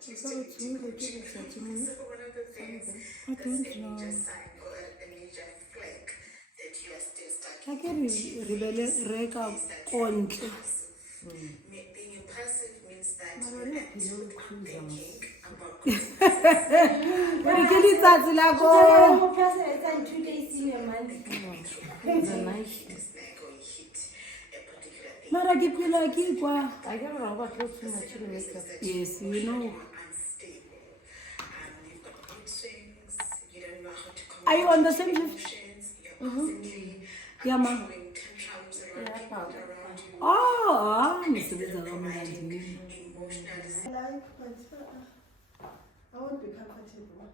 I don't know. I can reka kontle. Being impulsive means that you're But it can eat that like oh. 2 days in a month. Mara ke phela ke kwa. I don't know what looks too much in makeup. Yes, you know. Are you on the same shift? Yeah, ma. Oh, ngisebenza kamnandi. I won't be comfortable.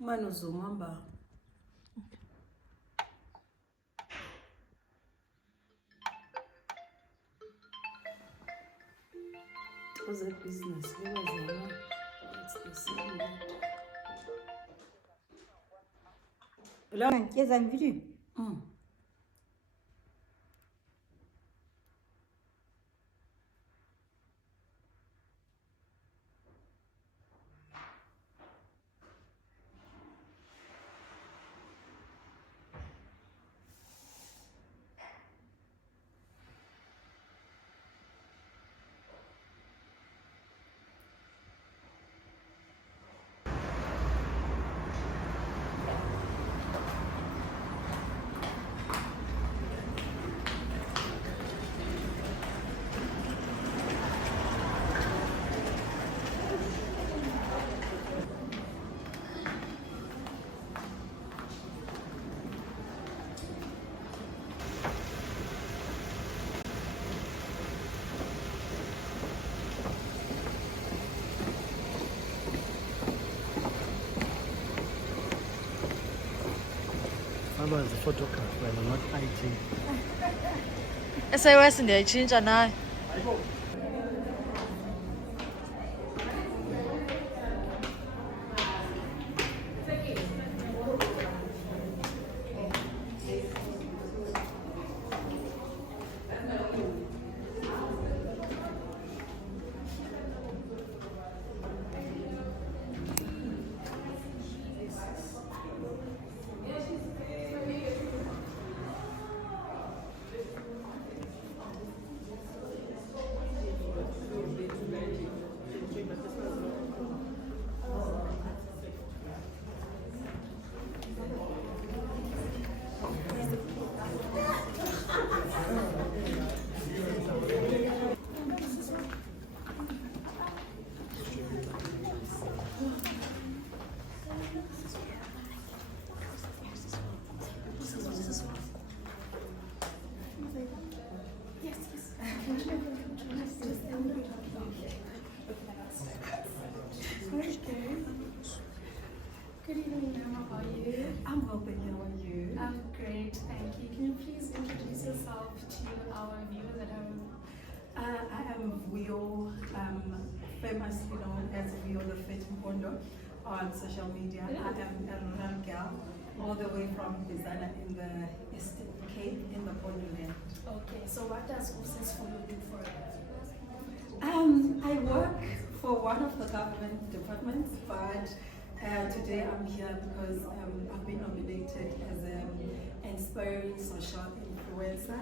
Mano Zuma. It was a business. It was it's the same. Hello, yes, I'm video. I was a photographer, I'm not IT. SOS ndiyayitshintsha nayo. Good evening, ma'am. How are you? I'm hoping how are you? I'm great, thank you. Can you please introduce yourself to our viewers at home? I am Vio, famously known as Vio the Fit Pandor on social media. I am a rural girl, all the way from Nkosazana in the Eastern Cape in the Pondoland. Okay, so what does Usis Follow do for you? I work for one of the government departments, but today I'm here because I've been nominated as an inspiring social influencer.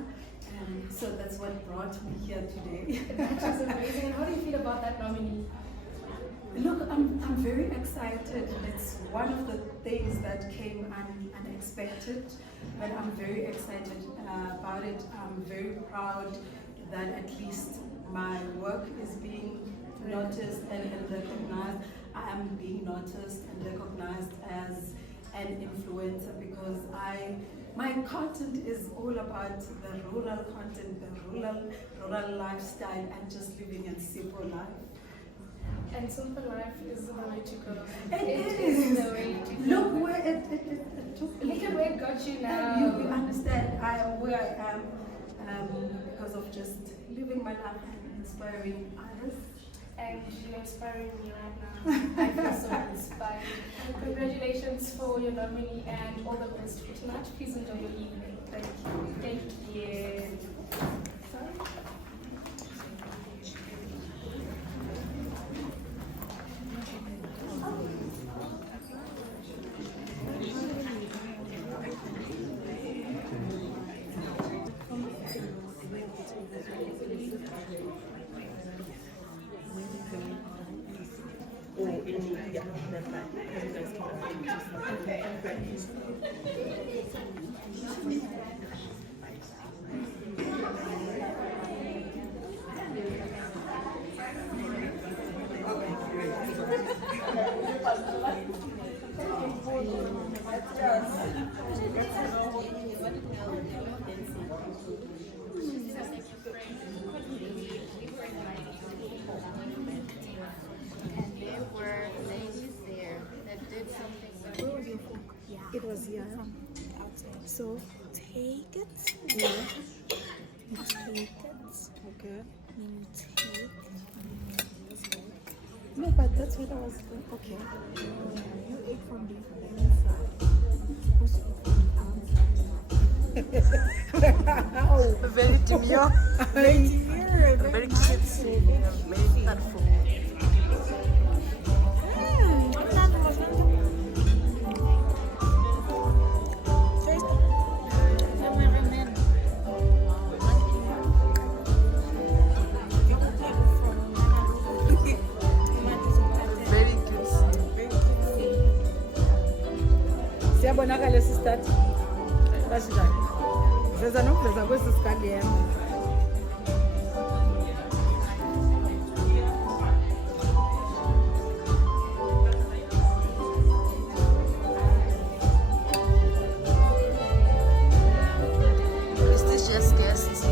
So that's what brought me here today. That is amazing. And how do you feel about that nominee? Look, I'm very excited. It's one of the things that came unexpected, but I'm very excited about it. I'm very proud that at least my work is being noticed and recognized. I am being noticed and recognized as an influencer because my content is all about the rural content, the rural lifestyle, and just living a simple life. And simple life is the way to go. It is the way to go. Look where it took me. Look at where it got you now. You understand, I am where I am because of just living my life and inspiring others. And you're inspiring me right now. I feel so inspired. And congratulations for your nominee and all the best for tonight. Please enjoy your evening. Thank you. Thank you. It was here. So take it. Yeah. You take it. Okay. You take. No, but that's what I was doing. Okay. You ate from the inside. Oh. Very demure. Very demure. Very cutesy. Very thoughtful. Siyabonakala sisithatha bashidana veza nokuveza kwesi sikali yena. Prestigious guests.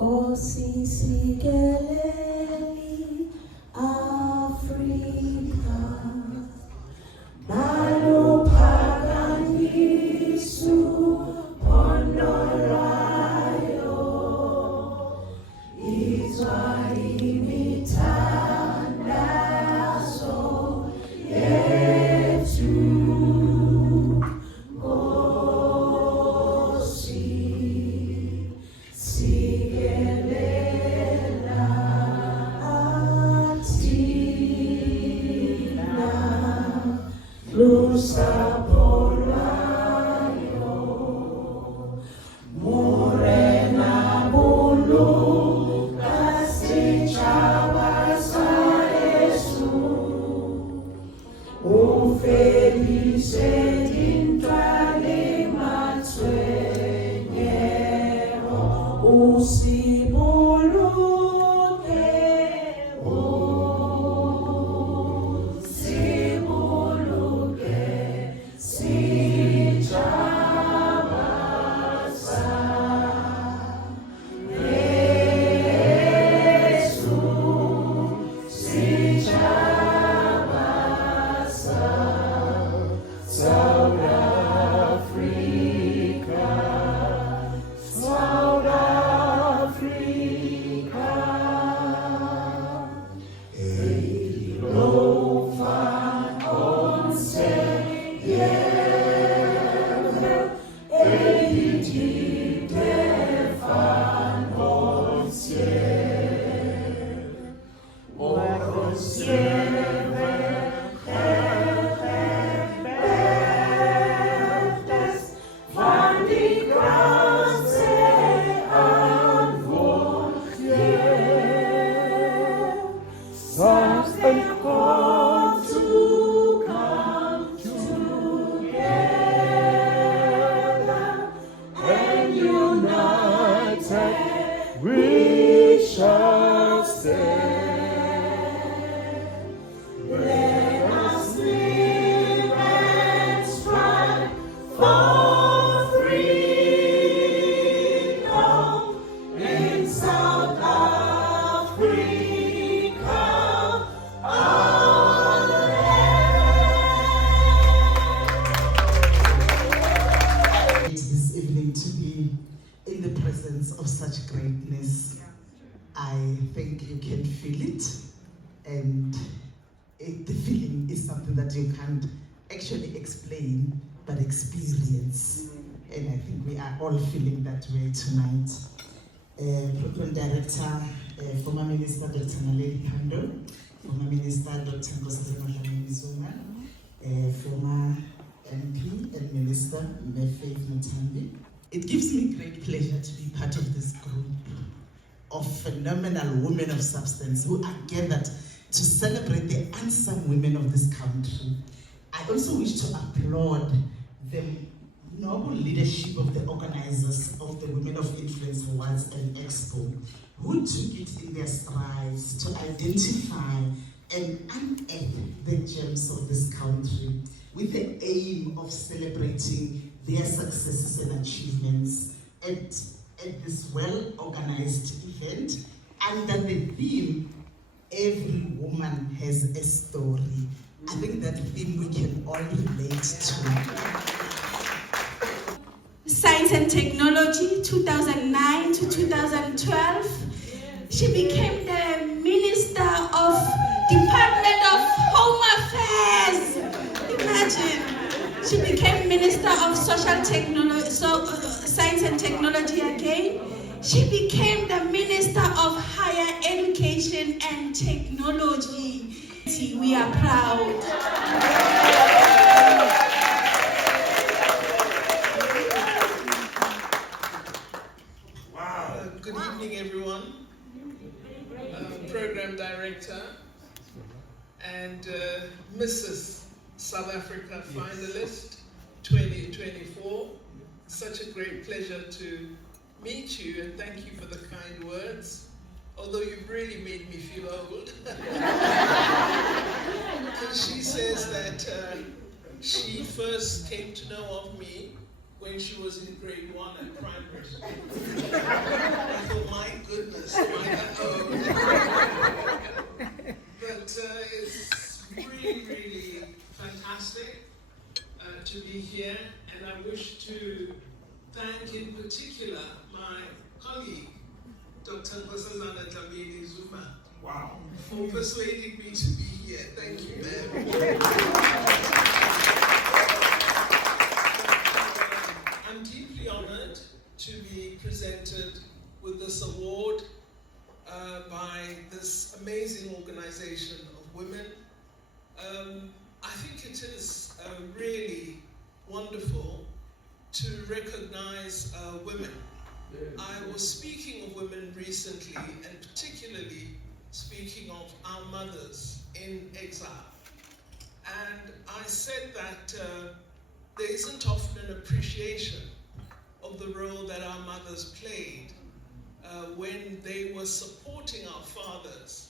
Nkosi sikeleli Afrika Maluphakanyisu Pondolayo Izwa imithandazo yethu Sa presence of such greatness, I think you can feel it, and the feeling is something that you can't actually explain, but experience. And I think we are all feeling that way tonight. Program Director, former Minister Dr. Naledi Pandor, former Minister Dr. Nkosazana Dlamini Zuma, former MP and Minister Pave. It gives me great pleasure to be part of this group of phenomenal women of substance who are gathered to celebrate the unsung women of this country. I also wish to applaud the noble leadership of the organizers of the Women of Influence Awards and Expo, who took it in their strides to identify and unearth the gems of this country with the aim of celebrating their successes and achievements at this well-organized event under the theme, Every Woman Has a Story. I think that theme we can all relate to. Science and Technology, 2009 to 2012. She became the Minister of Department of Home Affairs. Imagine. She became Minister of Social Technology, Science and Technology again. She became the Minister of Higher Education and Technology. We are proud. Good evening, everyone. Program Director and Mrs. South Africa Finalist 2024. Such a great pleasure to meet you, and thank you for the kind words, although you've really made me feel old. And she says that she first came to know of me when she was in grade 1 at primary school. I thought, my goodness, am I that old? But it's really, really fantastic to be here, and I wish to thank in particular my colleague, Dr. Nkosazana Dlamini Zuma, for persuading me to be here. Thank you, ma'am. I'm deeply honored to be presented with this award by this amazing organization of women. I think it is really wonderful to recognize women. I was speaking of women recently, and particularly speaking of our mothers in exile. And I said that there isn't often an appreciation of the role that our mothers played when they were supporting our fathers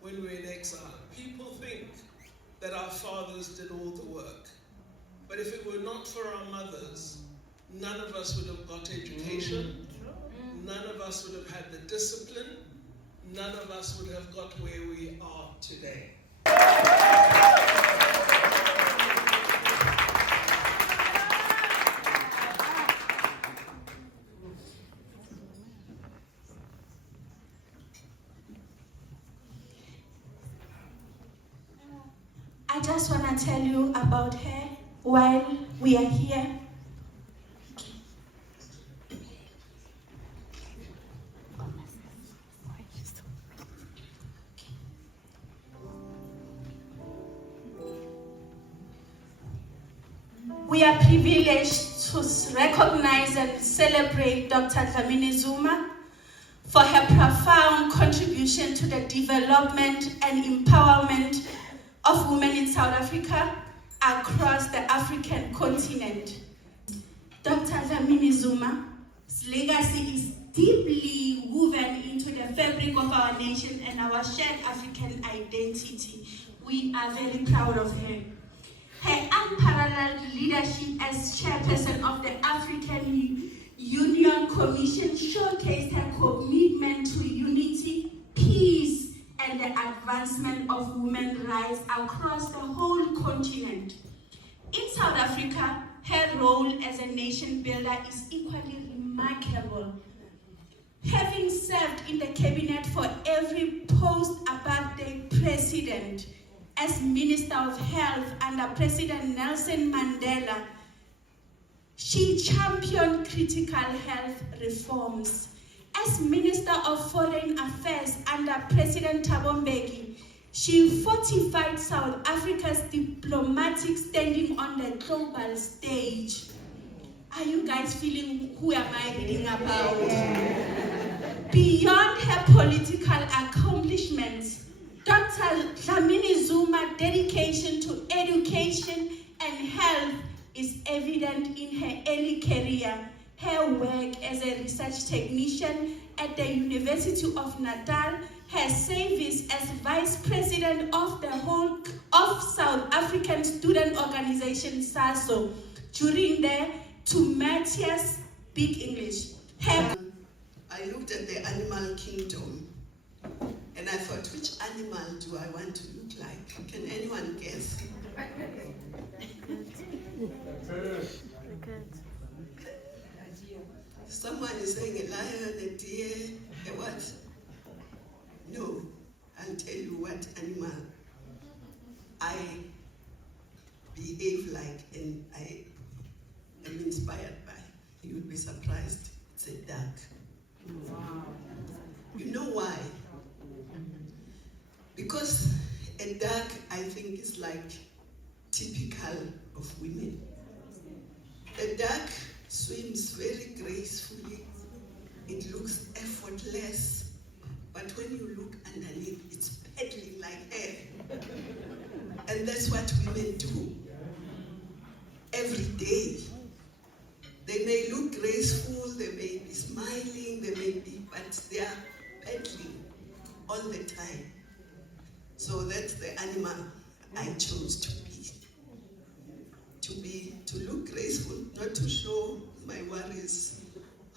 when we were in exile. People think that our fathers did all the work. But if it were not for our mothers, none of us would have got education, none of us would have had the discipline, none of us would have got where we are today. I just want to tell you about her while we are here. We are privileged to recognize and celebrate Dr. Dlamini Zuma for her profound contribution to the development and empowerment of women in South Africa across the African continent. Dr. Dlamini Zuma's legacy is deeply woven into the fabric of our nation and our shared African identity. We are very proud of her. Her unparalleled leadership as chairperson of the African Union Commission showcased her commitment to unity, peace, and the advancement of women's rights across the whole continent. In South Africa, her role as a nation builder is equally remarkable. having served in the cabinet for every post above the president, as Minister of Health under President Nelson Mandela, she championed critical health reforms. As Minister of Foreign Affairs under President Thabo Mbeki, she fortified South Africa's diplomatic standing on the global stage. Are you guys feeling who am I reading about? Beyond her political accomplishments, Dr. Dlamini Zuma's dedication to education and health is evident in her early career. Her work as a research technician at the University of Natal, her service as Vice President of the whole of South African Student Organization SASO during the tumultuous Big English. I looked at the animal kingdom and I thought, which animal do I want to look like? Can anyone guess? Someone is saying a lion, a deer, a what? No, I'll tell you what animal I behave like and I am inspired by. You would be surprised. It's a duck. Wow. You know why? Because a duck, I think, is like typical of women. A duck swims very gracefully. It looks effortless. But when you look underneath, it's pedaling like air. And that's what women do every day. They may look graceful, they may be smiling, they may be, but they are pedaling all the time. So that's the animal I chose to be. To look graceful, not to show my worries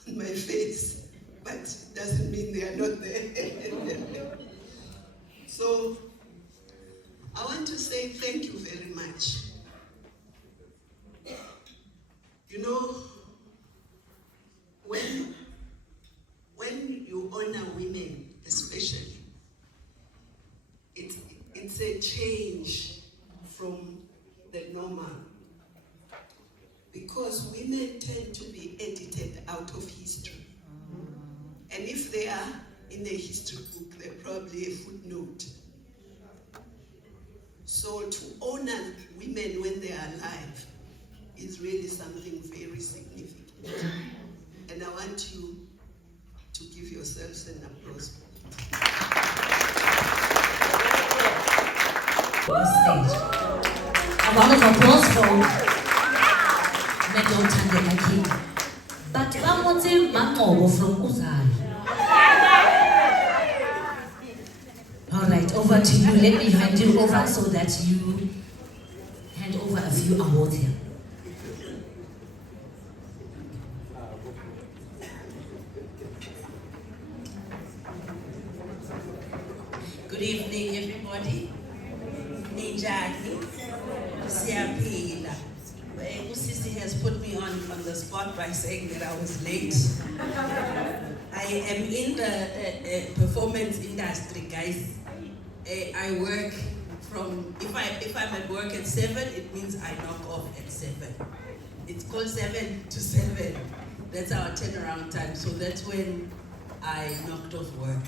on my face, but it doesn't mean they are not there. So I want to say thank you very much. You know, when you honor women, especially, it's a change from the normal. Because women tend to be edited out of history. And if they are in a history book, they're probably a footnote. So to honor women when they are alive is really something very significant. And I want you to give yourselves an applause. Stage. A round of applause for Madam King. But Mamokgethi Phakeng from Nkosazana. All right, over to you. Let me hand you over so that you hand over a few awards here. Good evening, everybody. Ninjani, Siapila. Usisi has put me on the spot by saying that I was late. I am in the performance industry, guys. I work from, if I'm at work at 7, it means I knock off at 7. It's called 7 to 7. That's our turnaround time. So that's when I knocked off work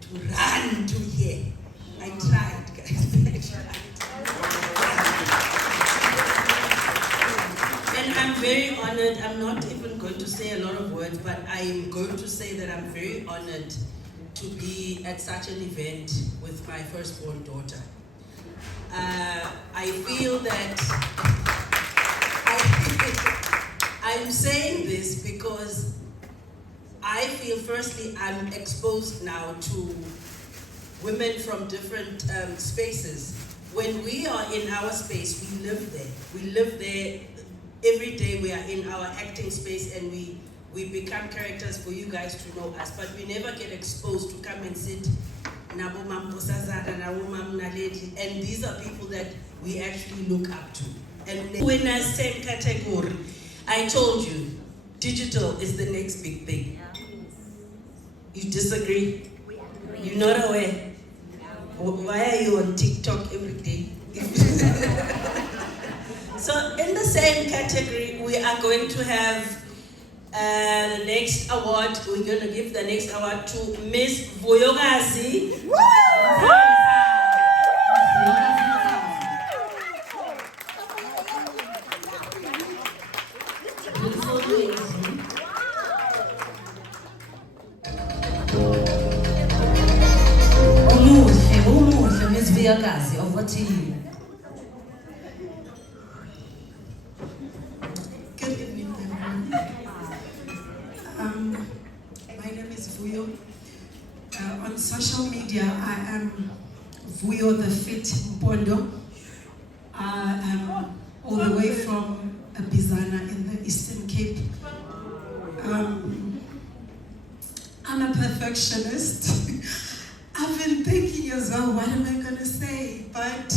to run to here. I tried, guys. And I'm very honored. I'm not even going to say a lot of words, but I'm going to say that I'm very honored to be at such an event with my firstborn daughter. I feel that I'm saying this because I feel, firstly, I'm exposed now to women from different spaces. When we are in our space, we live there. We live there every day. We are in our acting space and we become characters for you guys to know us, but we never get exposed to come and sit Nabo Nkosazana, Nabo Naledi, and these are people that we actually look up to. And when I same category, I told you, digital is the next big thing. You disagree? You're not aware? Why are you on TikTok every day? So in the same category, we are going to have the next award. We're going to give the next award to Miss Vuyokazi. Miss Vuyokazi, over to you. Good evening, everyone. My name is Vuyo. On social media, I am Vuyo the Fit Mpondo. I am all the way from Bizana in the Eastern Cape. I'm a perfectionist. I've been thinking as well, what am I going to say? But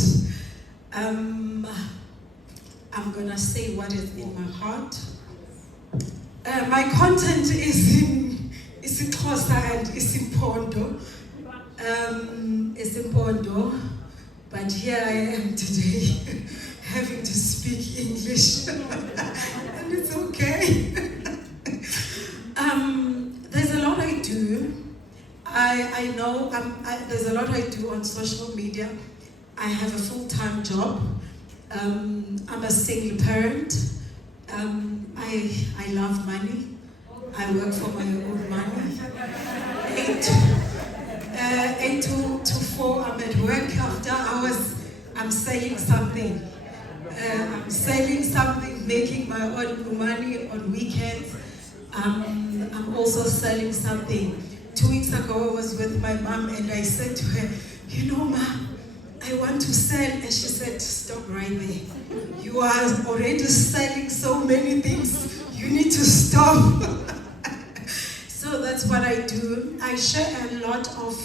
I'm going to say what is in my heart. My content is in Xhosa and Isimpondo. Isimpondo. But here I am today having to speak English. And it's okay. There's a lot I do. I know there's a lot I do on social media. I have a full-time job. I'm a single parent. I love money. I work for my own money. 8 to 4, I'm at work. After hours, I'm selling something. Making my own money on weekends. I'm also selling something. 2 weeks ago, I was with my mom and I said to her, you know, Ma, I want to sell. And she said, stop right there. You are already selling so many things. You need to stop. So that's what I do. I share a lot of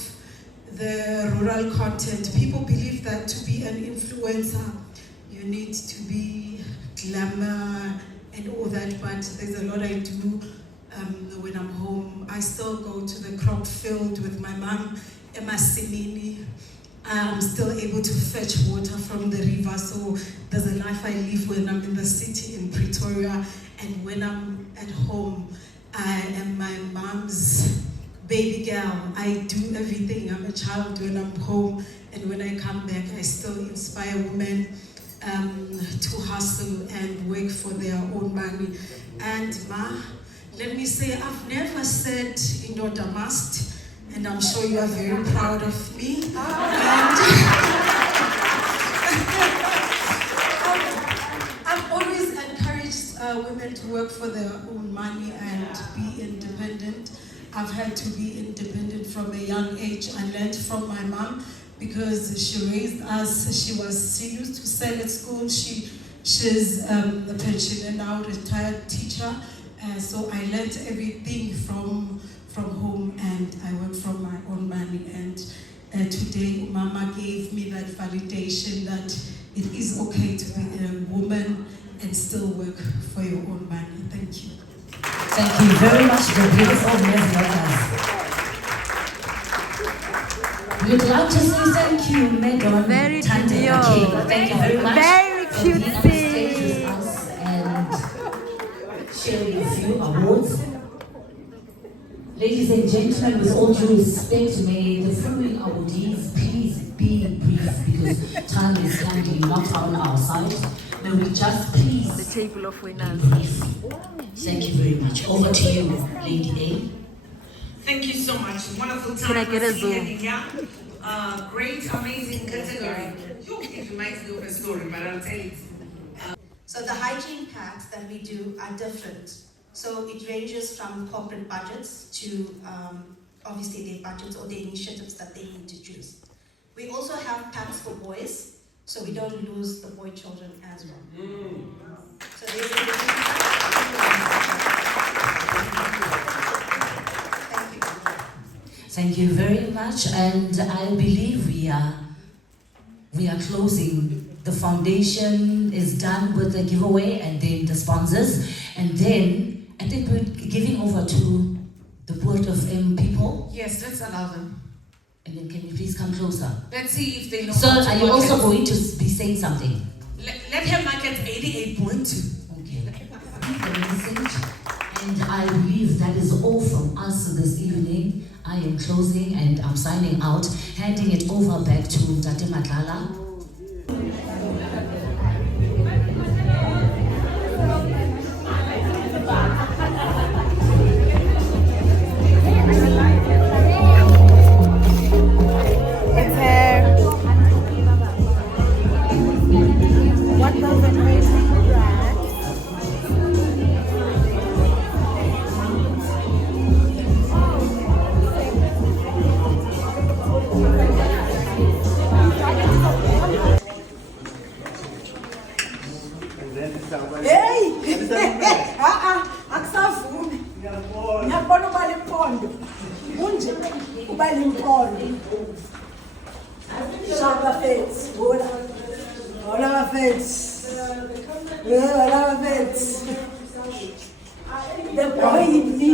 the rural content. People believe that to be an influencer, you need to be glamour and all that, but there's a lot I do. When I'm home, I still go to the crop field with my mom, Emasimini. I'm still able to fetch water from the river, so there's a life I live when I'm in the city in Pretoria, and when I'm at home, I am my mom's baby girl. I do everything. I'm a child when I'm home, and when I come back, I still inspire women to hustle and work for their own money. And Ma, let me say, I've never said Indoda must, and I'm sure you are very proud of me. I've always encouraged women to work for their own money and be independent. I've had to be independent from a young age. I learned from my mom because she raised us. She used to sell at school. She's a pensioner now, retired teacher. So I learned everything from home, and I work from my own money. And today, Mama gave me that validation that it is okay to be a woman and still work for your own money. Thank you. Thank you very much, the beautiful Ms. Vuyokazi. We'd like to say thank you, Megan. Very cute. Thank you very much. Very cute. For being on stage with us and sharing a few awards. Ladies and gentlemen, with all due respect, may the following awardees please be brief because time is kindly not on our side. May we just please The table of winners. brief. Thank you very much. Over to you, Lady Thank you so much. Wonderful time. Can I get a seeing zoom? you here. Great, amazing category. It reminds me of a story, but I'll tell it. So the hygiene packs that we do are different. So it ranges from corporate budgets to obviously their budgets or their initiatives that they need to choose. We also have packs for boys, so we don't lose the boy children as well. So there's a Thank you very much, and I believe we are closing. The foundation is done with the giveaway and then the sponsors, and then I think we're giving over to the Board of people? Yes, let's allow them. And then can you please come closer? Let's see if they know. Sir, how to are you market. also going to be saying something? Let him market 88.2. Okay. The message. And I believe that is all from us this evening. I am closing and I'm signing out, handing it over back to Tate Matlala. Hey! Akusavumi. Ngiyabona ubala impondo. Unje ubala impondo. Shaka fethu. Hola. Hola fethu. Hola fethu. The boy in me.